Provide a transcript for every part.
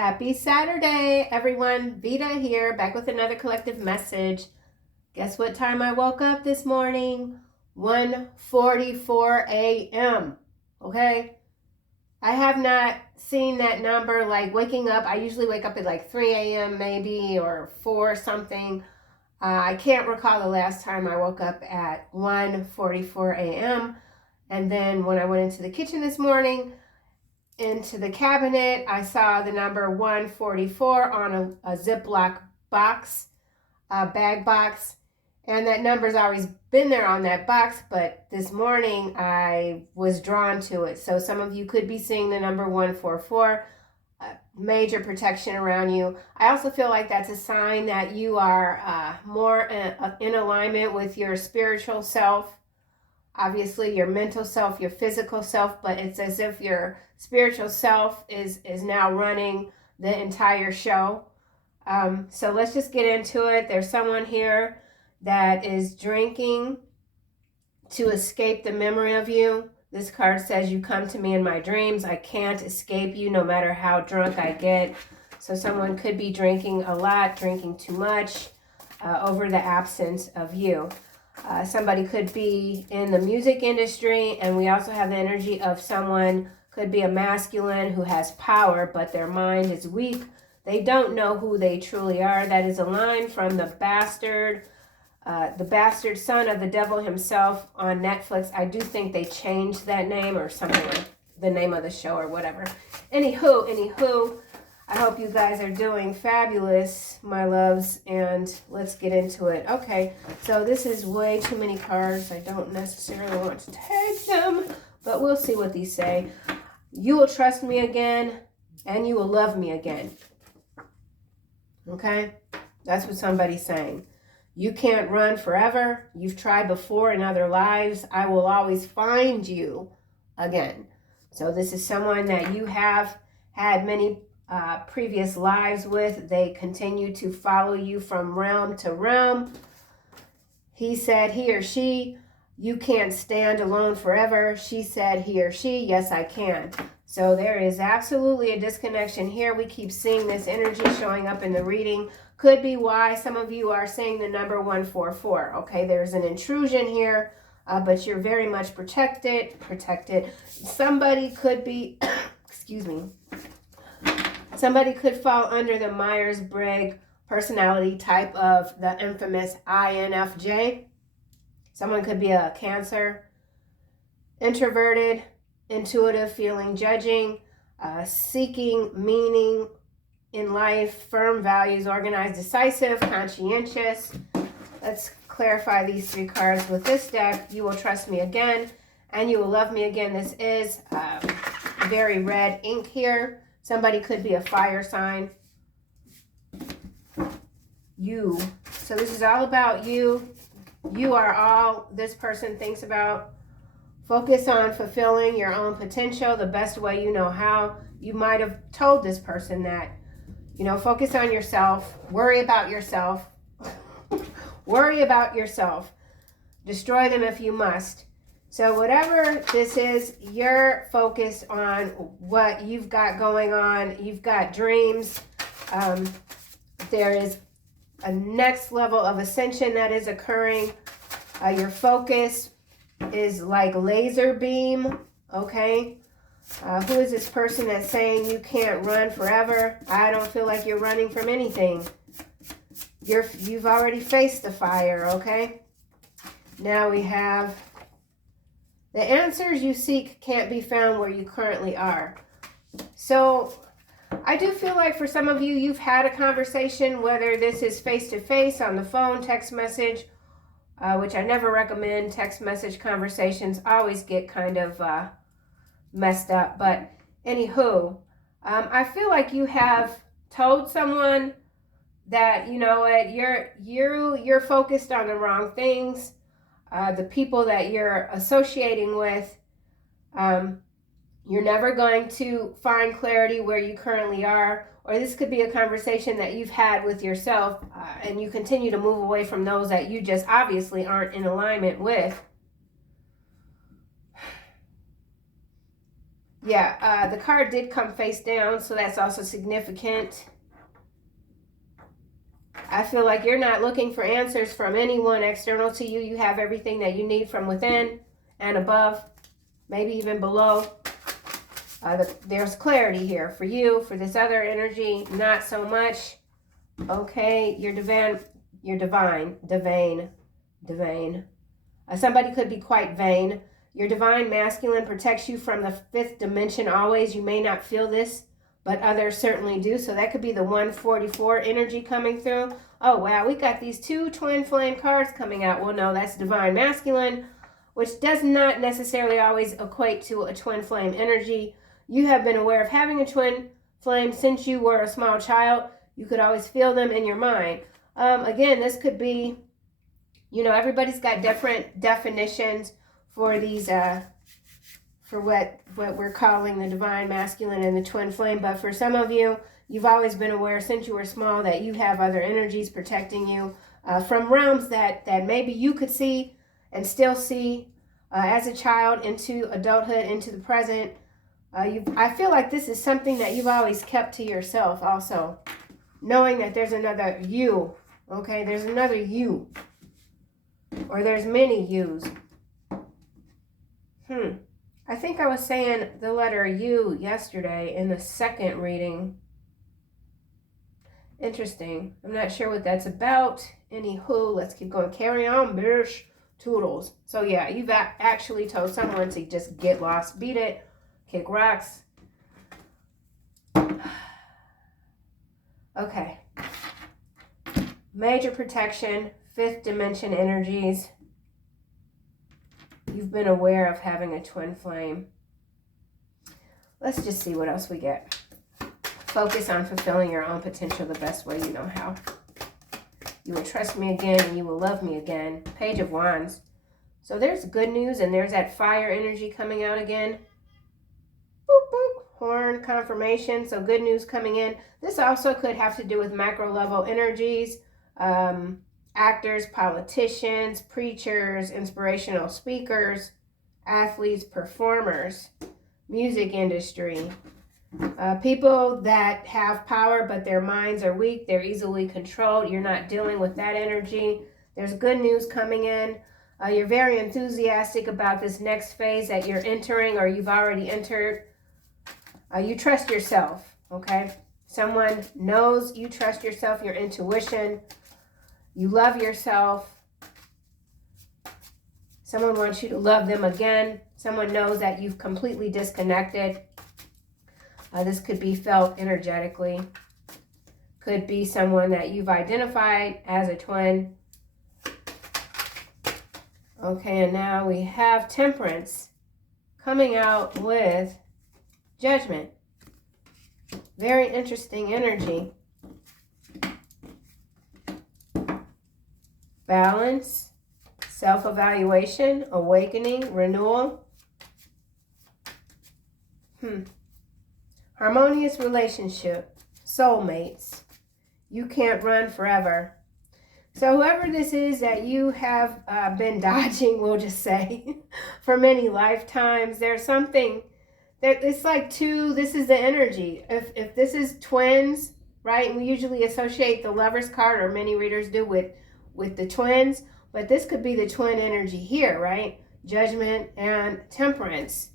Happy Saturday, everyone. Veda here, back with another collective message. Guess what time I woke up this morning? 1:44 a.m. Okay? I have not seen that number like waking up. I usually wake up at like 3 a.m. maybe or 4 something. I can't recall the last time I woke up at 1:44 a.m. And then when I went into the kitchen this morning, into the cabinet, I saw the number 144 on a Ziploc box, a bag box, and that number's always been there on that box, but this morning I was drawn to it. So some of you could be seeing the number 144, major protection around you. I also feel like that's a sign that you are more in alignment with your spiritual self. Obviously your mental self, your physical self, but it's as if your spiritual self is now running the entire show. So let's just get into it. There's someone here that is drinking to escape the memory of you. This card says, you come to me in my dreams. I can't escape you no matter how drunk I get. So someone could be drinking a lot, drinking too much over the absence of you. Somebody could be in the music industry, and we also have the energy of someone could be a masculine who has power, but their mind is weak. They don't know who they truly are. That is a line from the bastard son of the devil himself on Netflix. I do think they changed that name or something like the name of the show or whatever. Anywho, I hope you guys are doing fabulous, my loves, and let's get into it. Okay, so this is way too many cards. I don't necessarily want to take them, but we'll see what these say. You will trust me again, and you will love me again. Okay, that's what somebody's saying. You can't run forever. You've tried before in other lives. I will always find you again. So this is someone that you have had many previous lives with. They continue to follow you from realm to realm. He said, he or she, you can't stand alone forever. She said, he or she, yes, I can. So there is absolutely a disconnection here. We keep seeing this energy showing up in the reading. Could be why some of you are saying the number 144. Okay, there's an intrusion here, but you're very much protected. Somebody could be, excuse me, somebody could fall under the Myers-Briggs personality type of the infamous INFJ. Someone could be a Cancer, introverted, intuitive, feeling, judging, seeking meaning in life, firm values, organized, decisive, conscientious. Let's clarify these 3 cards with this deck. You will trust me again, and you will love me again. This is very red ink here. Somebody could be a fire sign. You. So this is all about you. You are all this person thinks about. Focus on fulfilling your own potential the best way you know how. You might have told this person that, focus on yourself. Worry about yourself. Worry about yourself. Destroy them if you must. So whatever this is, you're focused on what you've got going on. You've got dreams. There is a next level of ascension that is occurring. Your focus is like laser beam, okay? Who is this person that's saying you can't run forever? I don't feel like you're running from anything. You've already faced the fire, okay? Now we have the answers you seek can't be found where you currently are. So I do feel like for some of you, you've had a conversation, whether this is face-to-face, on the phone, text message, which I never recommend. Text message conversations always get kind of messed up. But anywho, I feel like you have told someone that, you know what, you're focused on the wrong things. The people that you're associating with, you're never going to find clarity where you currently are. Or this could be a conversation that you've had with yourself, and you continue to move away from those that you just obviously aren't in alignment with. Yeah, the card did come face down, so that's also significant. I feel like you're not looking for answers from anyone external to you. You have everything that you need from within and above, maybe even below. There's clarity here for you. For this other energy, not so much. Okay, you're divine. Somebody could be quite vain. Your divine masculine protects you from the fifth dimension always. You may not feel this, but others certainly do. So that could be the 144 energy coming through. Oh, wow, we got these two twin flame cards coming out. Well, no, that's divine masculine, which does not necessarily always equate to a twin flame energy. You have been aware of having a twin flame since you were a small child. You could always feel them in your mind. Again, this could be, you know, everybody's got different definitions for these, for what we're calling the divine masculine and the twin flame. But for some of you, you've always been aware since you were small that you have other energies protecting you from realms that maybe you could see and still see as a child into adulthood, into the present. I feel like this is something that you've always kept to yourself also, knowing that there's another you, okay? There's another you, or there's many yous. I think I was saying the letter U yesterday in the second reading. Interesting. I'm not sure what that's about. Anywho, let's keep going. Carry on, bish. Toodles. So yeah, you've actually told someone to just get lost, beat it, kick rocks. Okay. Major protection, fifth dimension energies. You've been aware of having a twin flame. Let's just see what else we get. Focus on fulfilling your own potential the best way you know how. You will trust me again and you will love me again. Page of Wands. So there's good news and there's that fire energy coming out again. Boop, boop. Horn confirmation. So good news coming in. This also could have to do with macro level energies. Actors, politicians, preachers, inspirational speakers, athletes, performers, music industry. People that have power but their minds are weak, they're easily controlled. You're not dealing with that energy. There's good news coming in. You're very enthusiastic about this next phase that you're entering or you've already entered. You trust yourself, okay? Someone knows you trust yourself, your intuition. You love yourself. Someone wants you to love them again. Someone knows that you've completely disconnected. This could be felt energetically. Could be someone that you've identified as a twin. Okay, and now we have Temperance coming out with Judgment. Very interesting energy. Balance, self-evaluation, awakening, renewal. Harmonious relationship, soulmates. You can't run forever. So whoever this is that you have been dodging, we'll just say, for many lifetimes, there's something that it's like two, this is the energy. If this is twins, right, we usually associate the Lover's card, or many readers do, with the twins, but this could be the twin energy here, right? Judgment and Temperance.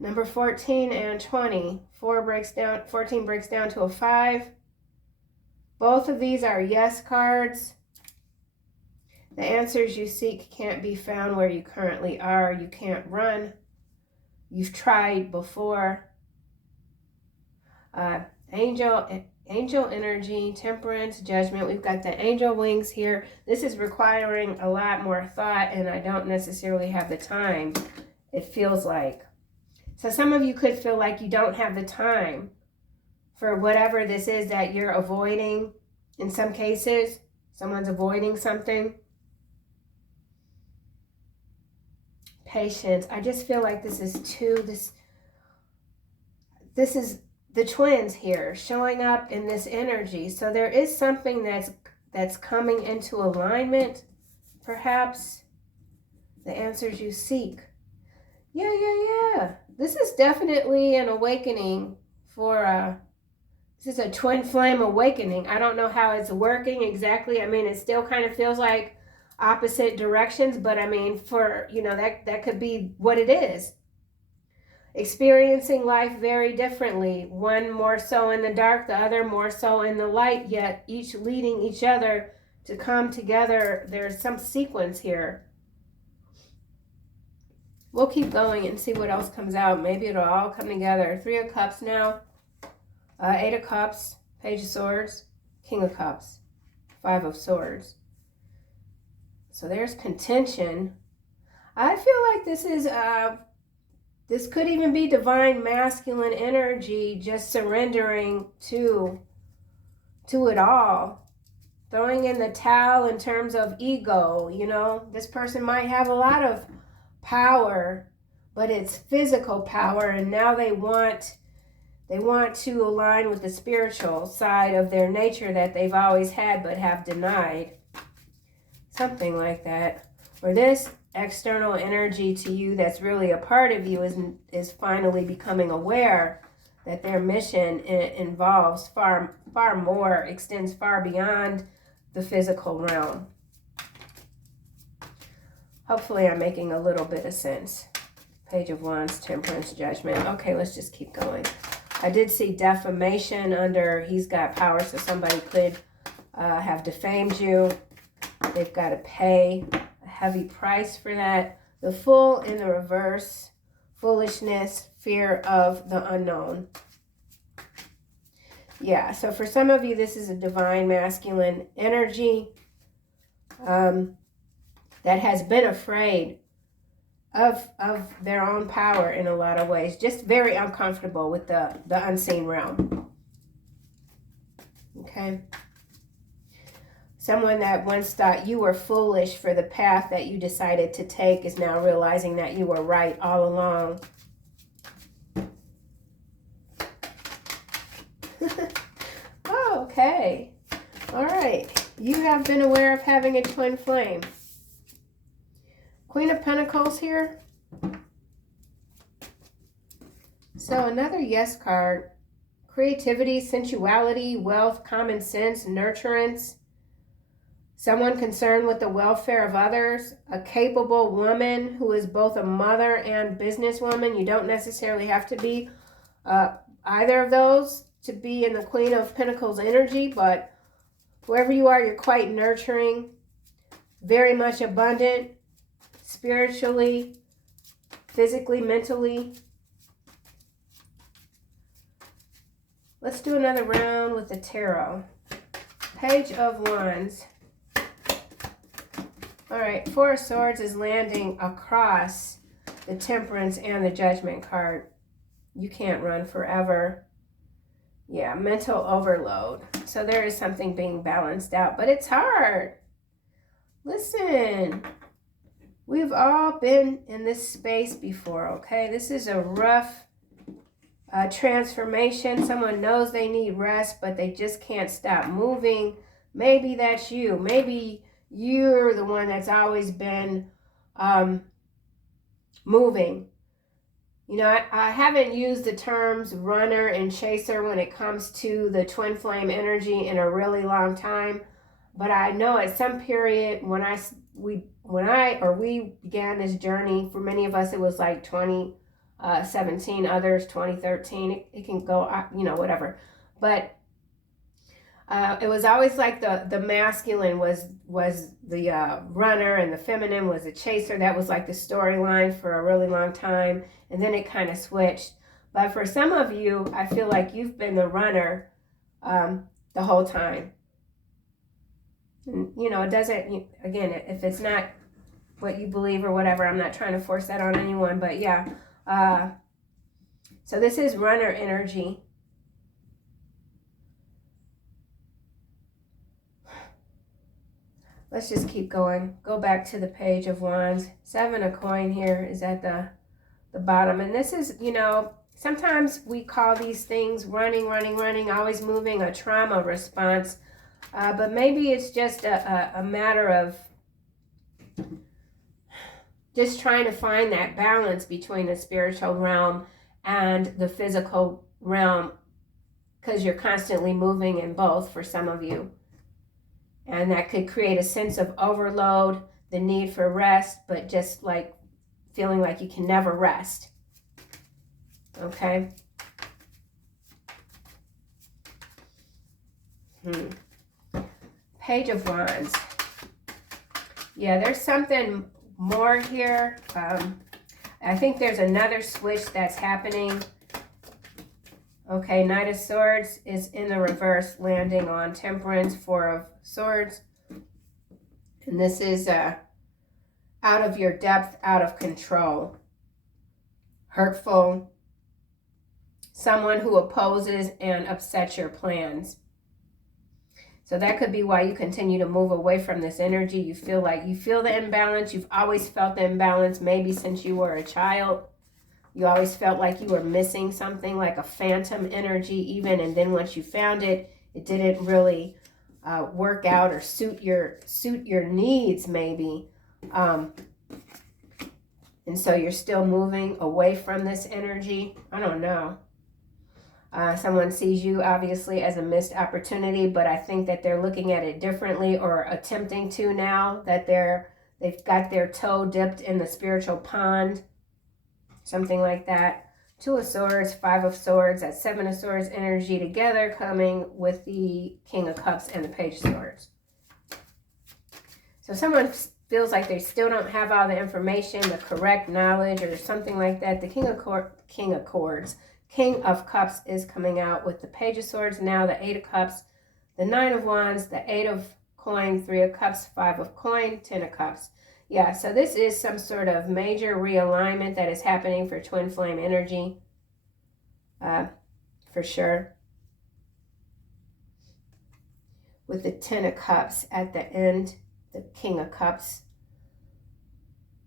Number 14 and 20. 14 breaks down to a 5. Both of these are yes cards. The answers you seek can't be found where you currently are. You can't run. You've tried before. Angel energy, Temperance, Judgment. We've got the angel wings here. This is requiring a lot more thought, and I don't necessarily have the time, it feels like. So some of you could feel like you don't have the time for whatever this is that you're avoiding. In some cases, someone's avoiding something. Patience. I just feel like this is this is the twins here showing up in this energy. So there is something that's coming into alignment, perhaps. the answers you seek. Yeah. This is definitely an awakening for, this is a twin flame awakening. I don't know how it's working exactly. I mean, it still kind of feels like opposite directions, but I mean, for, you know, that could be what it is. Experiencing life very differently. One more so in the dark, the other more so in the light, yet each leading each other to come together. There's some sequence here. We'll keep going and see what else comes out. Maybe it'll all come together. 3 of Cups now. 8 of Cups. Page of Swords. King of Cups. 5 of Swords. So there's contention. I feel like this is, this could even be divine masculine energy just surrendering to it all. Throwing in the towel in terms of ego, you know. This person might have a lot of power, but it's physical power, and now they want to align with the spiritual side of their nature that they've always had but have denied. Something like that. Or this external energy to you that's really a part of you is finally becoming aware that their mission involves far more, extends far beyond the physical realm. Hopefully I'm making a little bit of sense. Page of Wands, Temperance, Judgment. Okay, let's just keep going. I did see defamation under he's got power, so somebody could have defamed you. They've got to pay a heavy price for that. The Fool in the reverse. Foolishness, fear of the unknown. Yeah, so for some of you, this is a divine masculine energy that has been afraid of their own power in a lot of ways. Just very uncomfortable with the unseen realm. Okay. Someone that once thought you were foolish for the path that you decided to take is now realizing that you were right all along. Oh, okay. All right. You have been aware of having a twin flame. Queen of Pentacles here. So another yes card. Creativity, sensuality, wealth, common sense, nurturance. Someone concerned with the welfare of others. A capable woman who is both a mother and businesswoman. You don't necessarily have to be either of those to be in the Queen of Pentacles energy, but whoever you are, you're quite nurturing, very much abundant, spiritually, physically, mentally. Let's do another round with the tarot. Page of Wands. All right, 4 of Swords is landing across the Temperance and the Judgment card. You can't run forever. Yeah, mental overload. So there is something being balanced out, but it's hard. Listen, we've all been in this space before, okay? This is a rough transformation. Someone knows they need rest, but they just can't stop moving. Maybe that's you. Maybe you're the one that's always been moving. You know, I haven't used the terms runner and chaser when it comes to the twin flame energy in a really long time. But I know at some period when we began this journey, for many of us it was like 2017, others 2013. It can go, you know, whatever. But it was always like the masculine was the runner and the feminine was the chaser. That was like the storyline for a really long time. And then it kind of switched. But for some of you, I feel like you've been the runner the whole time. And, you know, it doesn't, again, if it's not what you believe or whatever, I'm not trying to force that on anyone. But yeah, so this is runner energy. Let's just keep going. Go back to the Page of Wands. 7 of Coin here is at the bottom. And this is, you know, sometimes we call these things running, always moving, a trauma response. But maybe it's just a matter of just trying to find that balance between the spiritual realm and the physical realm, because you're constantly moving in both for some of you. And that could create a sense of overload, the need for rest, but just like feeling like you can never rest. Okay? Page of Wands. Yeah, there's something more here. I think there's another switch that's happening. Okay, Knight of Swords is in the reverse, landing on Temperance, Four of Swords. And this is out of your depth, out of control. Hurtful. Someone who opposes and upsets your plans. So that could be why you continue to move away from this energy. You feel the imbalance. You've always felt the imbalance, maybe since you were a child. You always felt like you were missing something, like a phantom energy even. And then once you found it, it didn't really work out or suit your needs maybe. And so you're still moving away from this energy. I don't know. Someone sees you obviously as a missed opportunity, but I think that they're looking at it differently, or attempting to, now that they've got their toe dipped in the spiritual pond, something like that. Two of Swords, Five of Swords, that Seven of Swords energy together, coming with the King of Cups and the Page of Swords. So someone feels like they still don't have all the information, the correct knowledge, or something like that. The King of Cups is coming out with the Page of Swords now, the Eight of Cups, the Nine of Wands, the Eight of Coin, Three of Cups, Five of Coin, Ten of Cups. Yeah, so this is some sort of major realignment that is happening for twin flame energy, for sure. With the Ten of Cups at the end, the King of Cups.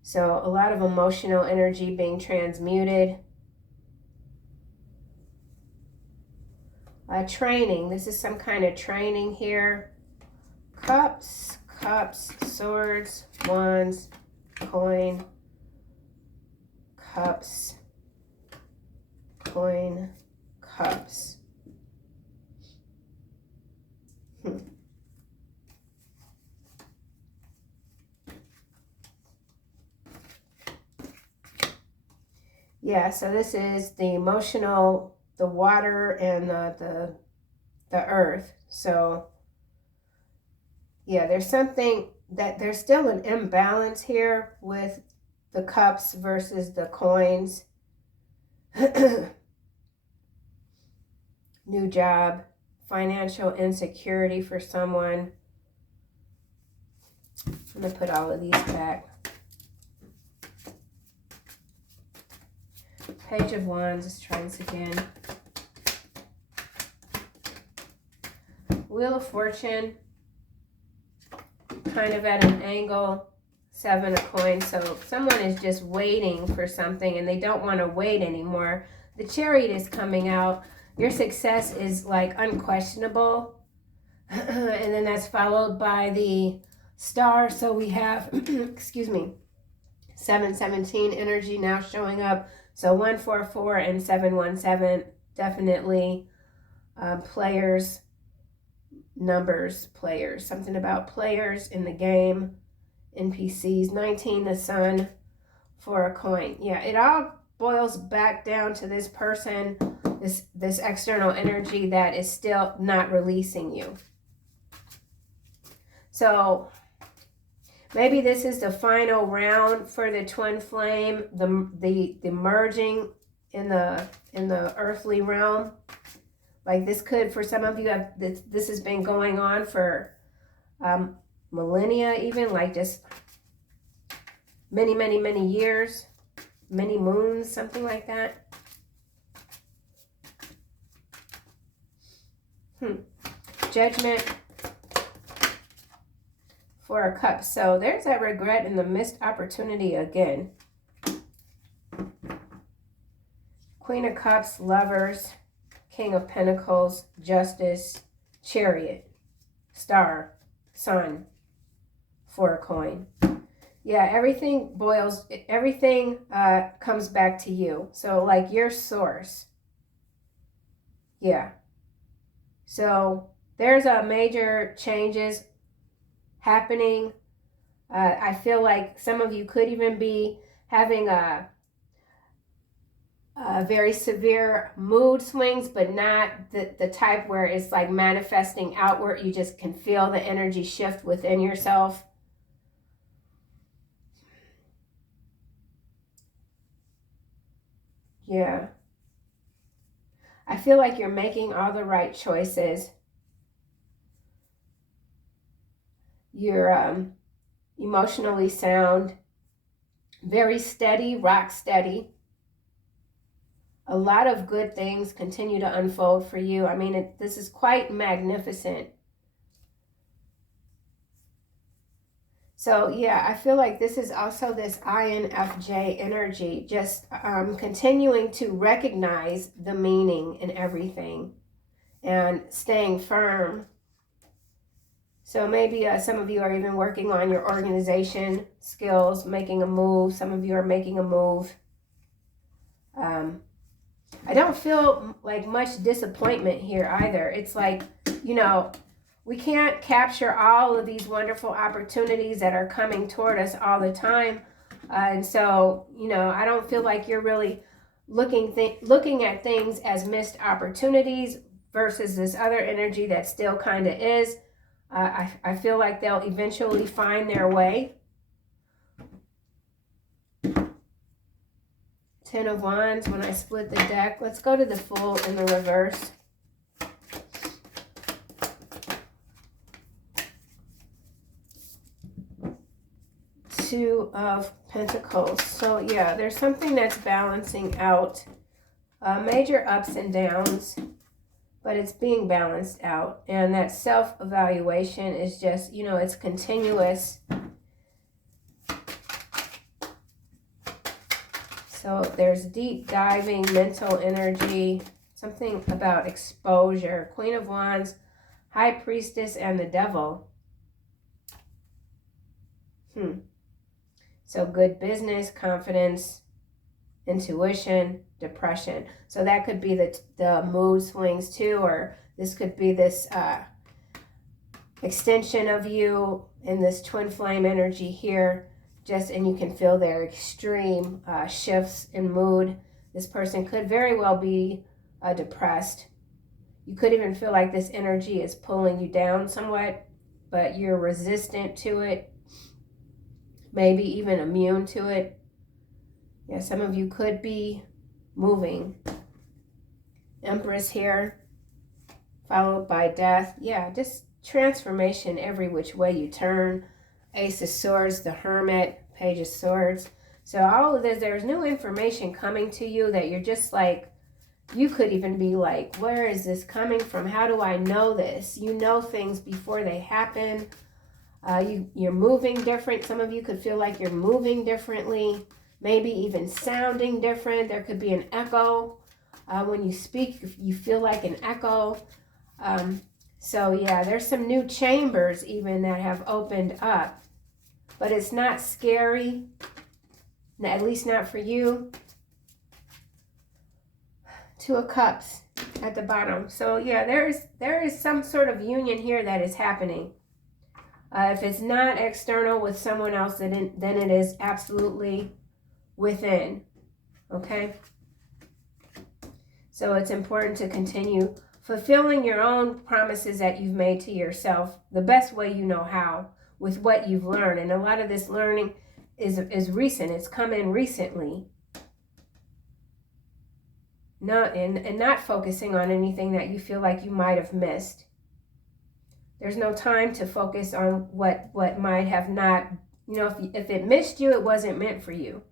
So a lot of emotional energy being transmuted. Training. This is some kind of training here. Cups, Swords, Wands, Coin, Cups, Coin, Cups. Yeah, so this is the emotional, the water, and the earth. So yeah, there's something that there's still an imbalance here with the cups versus the coins. New job, financial insecurity for someone. I'm going to put all of these back. Page of Wands, let's try this again. Wheel of Fortune, kind of at an angle. Seven of Coins. So someone is just waiting for something and they don't want to wait anymore. The Chariot is coming out. Your success is like unquestionable. And then that's followed by the Star. So we have, excuse me, 717 energy now showing up. So 144 and 717, definitely players, numbers, players, something about players in the game, NPCs. 19, the Sun, for a coin. Yeah, it all boils back down to this person, this external energy that is still not releasing you. So maybe this is the final round for the twin flame, the merging in the earthly realm. Like this could, for some of you, this has been going on for millennia, even, like just many, many, many years, many moons, something like that. Judgment, for a cup. So there's that regret and the missed opportunity again. Queen of Cups, Lovers, King of Pentacles, Justice, Chariot, Star, Sun, for a coin. Yeah, everything comes back to you. So like your source. Yeah. So there's a major changes happening. I feel like some of you could even be having a very severe mood swings, but not the type where it's like manifesting outward. You just can feel the energy shift within yourself. Yeah. I feel like you're making all the right choices. You're emotionally sound, very steady, rock steady. A lot of good things continue to unfold for you. I mean, this is quite magnificent. So yeah, I feel like this is also this INFJ energy, just continuing to recognize the meaning in everything and staying firm. So maybe some of you are even working on your organization skills, making a move. Some of you are making a move. I don't feel like much disappointment here either. It's like, you know, we can't capture all of these wonderful opportunities that are coming toward us all the time. And so, you know, I don't feel like you're really looking at things as missed opportunities versus this other energy that still kind of is. I feel like they'll eventually find their way. 10 of Wands when I split the deck. Let's go to the Fool in the reverse. Two of Pentacles. So yeah, there's something that's balancing out. Major ups and downs, but it's being balanced out. And that self-evaluation is just, you know, it's continuous. So there's deep diving mental energy, something about exposure. Queen of Wands, High Priestess, and the Devil. So good business, confidence, intuition, depression. So that could be the mood swings too, or this could be this extension of you in this twin flame energy here. And you can feel their extreme shifts in mood. This person could very well be depressed. You could even feel like this energy is pulling you down somewhat, but you're resistant to it, maybe even immune to it. Yeah, some of you could be moving. Empress here, followed by Death. Yeah, just transformation every which way you turn. Ace of Swords, the Hermit, Page of Swords. So all of this, there's new information coming to you that you're just like, you could even be like, where is this coming from? How do I know this? You know things before they happen. You're moving different. Some of you could feel like you're moving differently, maybe even sounding different. There could be an echo. When you speak, you feel like an echo. So yeah, there's some new chambers even that have opened up. But it's not scary, at least not for you. Two of Cups at the bottom. So yeah, there is some sort of union here that is happening. If it's not external with someone else, then it is absolutely within. Okay? So it's important to continue fulfilling your own promises that you've made to yourself the best way you know how, with what you've learned. And a lot of this learning is recent. It's come in recently. And not focusing on anything that you feel like you might have missed. There's no time to focus on what might have not, you know, if it missed you, it wasn't meant for you.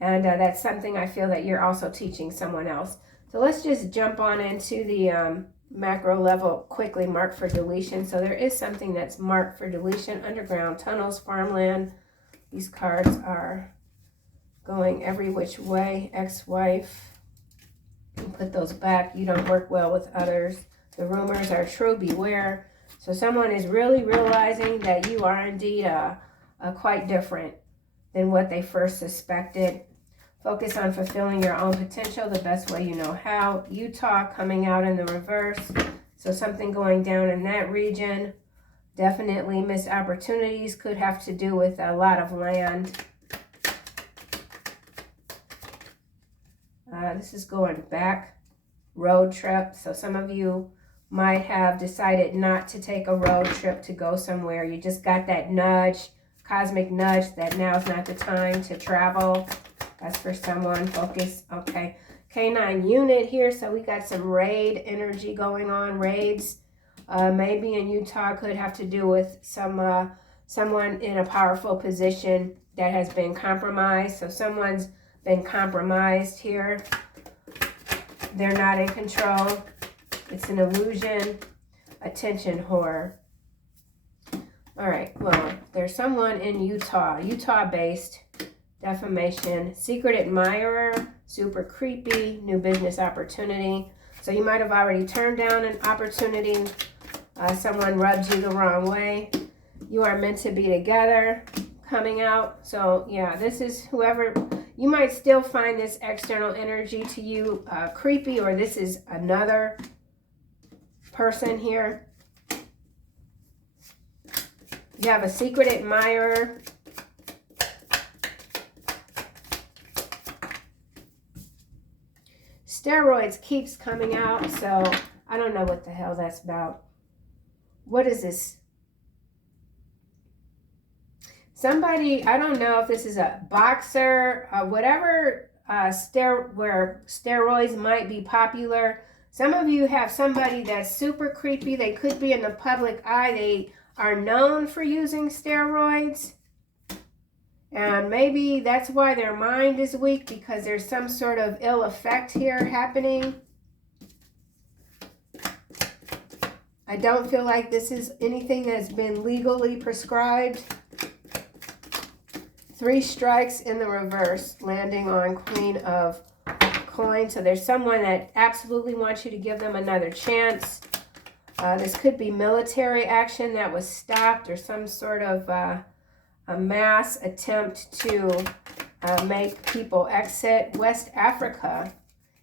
And that's something I feel that you're also teaching someone else. So let's just jump on into the macro level quickly. Marked for deletion. So there is something that's marked for deletion. Underground tunnels, farmland. These cards are going every which way. Ex-wife. You put those back. You don't work well with others. The rumors are true. Beware. So someone is really realizing that you are indeed a quite different than what they first suspected. Focus on fulfilling your own potential the best way you know how. Utah coming out in the reverse. So something going down in that region. Definitely missed opportunities. Could have to do with a lot of land. This is going back. Road trip. So some of you might have decided not to take a road trip to go somewhere. You just got that nudge, cosmic nudge, that now's not the time to travel. That's for someone. Focus. Okay. K9 unit here. So we got some raid energy going on. Raids. Maybe in Utah could have to do with someone in a powerful position that has been compromised. So someone's been compromised here. They're not in control. It's an illusion. Attention whore. All right. Well, there's someone in Utah. Utah-based. Defamation. Secret admirer. Super creepy. New business opportunity. So you might have already turned down an opportunity. Someone rubbed you the wrong way. You are meant to be together. Coming out. So yeah, this is whoever. You might still find this external energy to you creepy, or this is another person here. You have a secret admirer. Steroids keeps coming out, so I don't know what the hell that's about. What is this? Somebody, I don't know if this is a boxer, whatever, where steroids might be popular. Some of you have somebody that's super creepy. They could be in the public eye. They are known for using steroids. And maybe that's why their mind is weak, because there's some sort of ill effect here happening. I don't feel like this is anything that's been legally prescribed. 3 strikes in the reverse, landing on Queen of Coins. So there's someone that absolutely wants you to give them another chance. This could be military action that was stopped, or some sort of a mass attempt to make people exit West Africa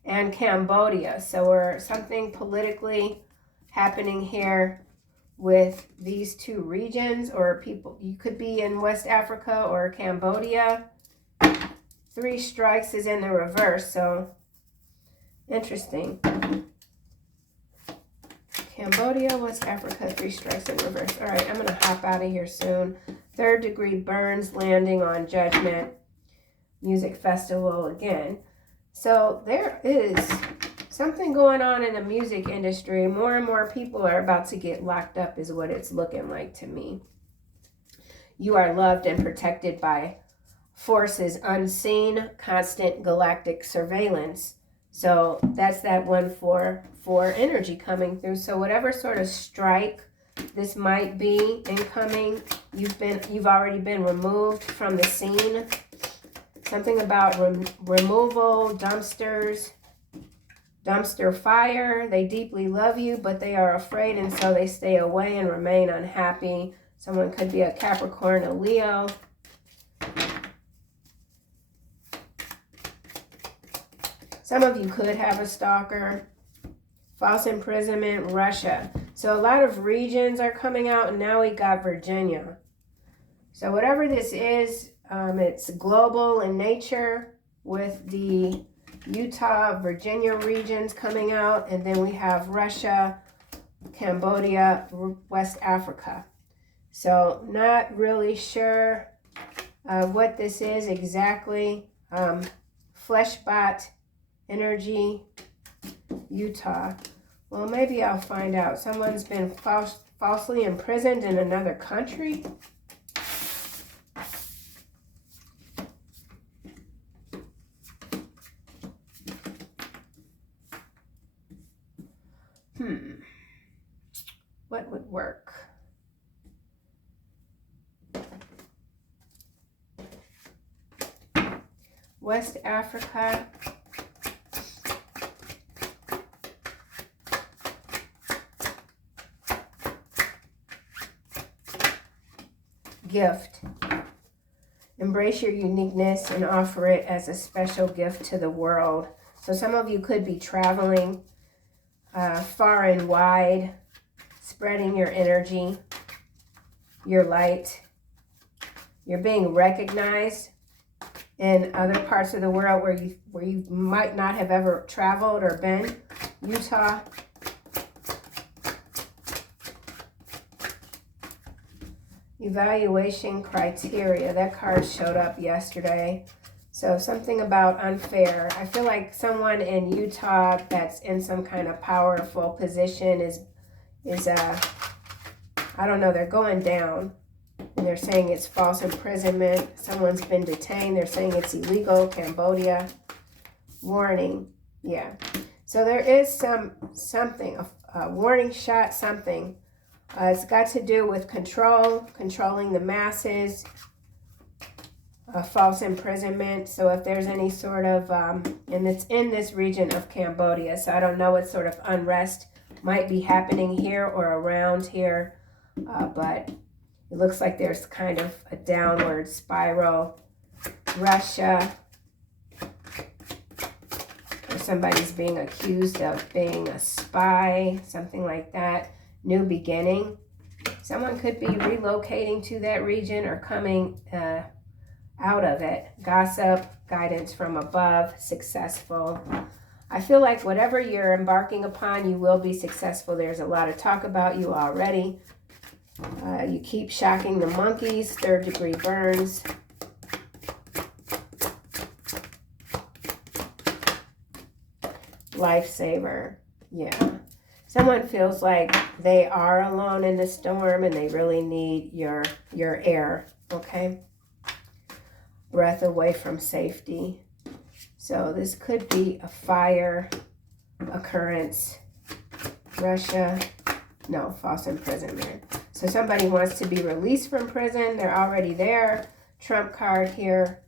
and Cambodia. So we're something politically happening here with these 2 regions, or people. You could be in West Africa or Cambodia. 3 strikes is in the reverse, so interesting. Cambodia, West Africa, 3 strikes in reverse. All right, I'm going to hop out of here soon. 3rd degree burns, landing on Judgment Music Festival again. So there is something going on in the music industry. More and more people are about to get locked up is what it's looking like to me. You are loved and protected by forces unseen, constant galactic surveillance. So that's that 144 energy coming through. So whatever sort of strike this might be incoming, you've already been removed from the scene. Something about removal, dumpsters, dumpster fire. They deeply love you, but they are afraid, and so they stay away and remain unhappy. Someone could be a Capricorn, a Leo. Some of you could have a stalker. False imprisonment, Russia. So a lot of regions are coming out, and now we got Virginia. So whatever this is, it's global in nature, with the Utah, Virginia regions coming out, and then we have Russia, Cambodia, West Africa. So not really sure what this is exactly. Fleshbot energy, Utah. Well, maybe I'll find out. Someone's been falsely imprisoned in another country. What would work? West Africa. Gift. Embrace your uniqueness and offer it as a special gift to the world. So some of you could be traveling far and wide, spreading your energy, your light. You're being recognized in other parts of the world where you might not have ever traveled or been. Utah. Evaluation criteria. That card showed up yesterday. So something about unfair. I feel like someone in Utah that's in some kind of powerful position is I don't know, they're going down. And they're saying it's false imprisonment. Someone's been detained. They're saying it's illegal. Cambodia. Warning. Yeah. So there is something, a warning shot, something. It's got to do with controlling the masses, false imprisonment. So if there's any sort of, and it's in this region of Cambodia, so I don't know what sort of unrest might be happening here or around here, but it looks like there's kind of a downward spiral. Russia, or somebody's being accused of being a spy, something like that. New beginning. Someone could be relocating to that region or coming out of it. Gossip, guidance from above, successful. I feel like whatever you're embarking upon, you will be successful. There's a lot of talk about you already. You keep shocking the monkeys, 3rd-degree burns. Lifesaver. Yeah. Someone feels like they are alone in the storm and they really need your air, okay? Breath away from safety. So this could be a fire occurrence. Russia, no, false imprisonment. So somebody wants to be released from prison. They're already there. Trump card here.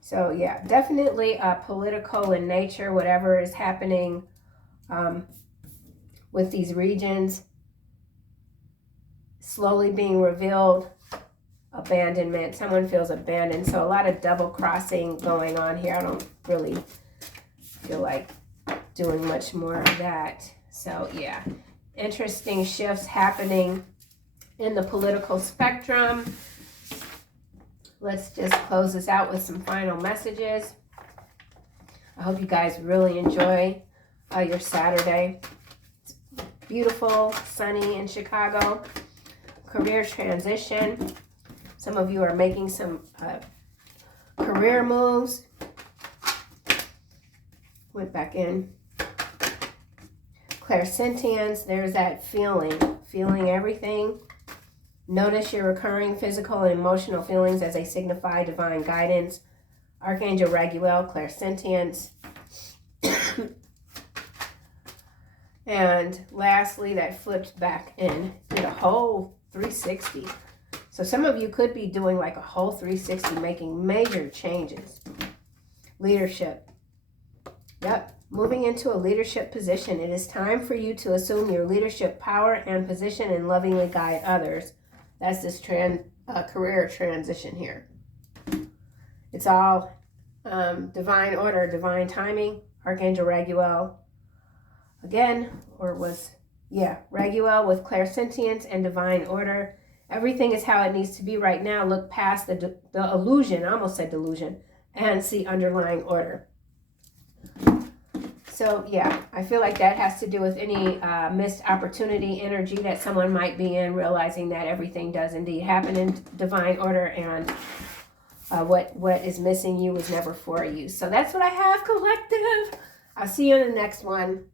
So yeah, definitely political in nature, whatever is happening with these regions. Slowly being revealed. Abandonment. Someone feels abandoned. So a lot of double crossing going on here. I don't really feel like doing much more of that. So yeah, interesting shifts happening in the political spectrum. Let's just close this out with some final messages. I hope you guys really enjoy your Saturday. It's beautiful, sunny in Chicago. Career transition. Some of you are making some career moves. Went back in. Clairsentience, there's that feeling everything. Notice your recurring physical and emotional feelings as they signify divine guidance. Archangel Raguel, clairsentience. And lastly, that flipped back in, did a whole 360. So some of you could be doing like a whole 360, making major changes. Leadership. Yep. Moving into a leadership position. It is time for you to assume your leadership power and position and lovingly guide others. That's this career transition here. It's all divine order, divine timing. Archangel Raguel. Again, Raguel with clairsentience and divine order. Everything is how it needs to be right now. Look past the illusion, I almost said delusion, and see underlying order. So yeah, I feel like that has to do with any missed opportunity energy that someone might be in, realizing that everything does indeed happen in divine order, and what is missing you was never for you. So that's what I have, collective. I'll see you in the next one.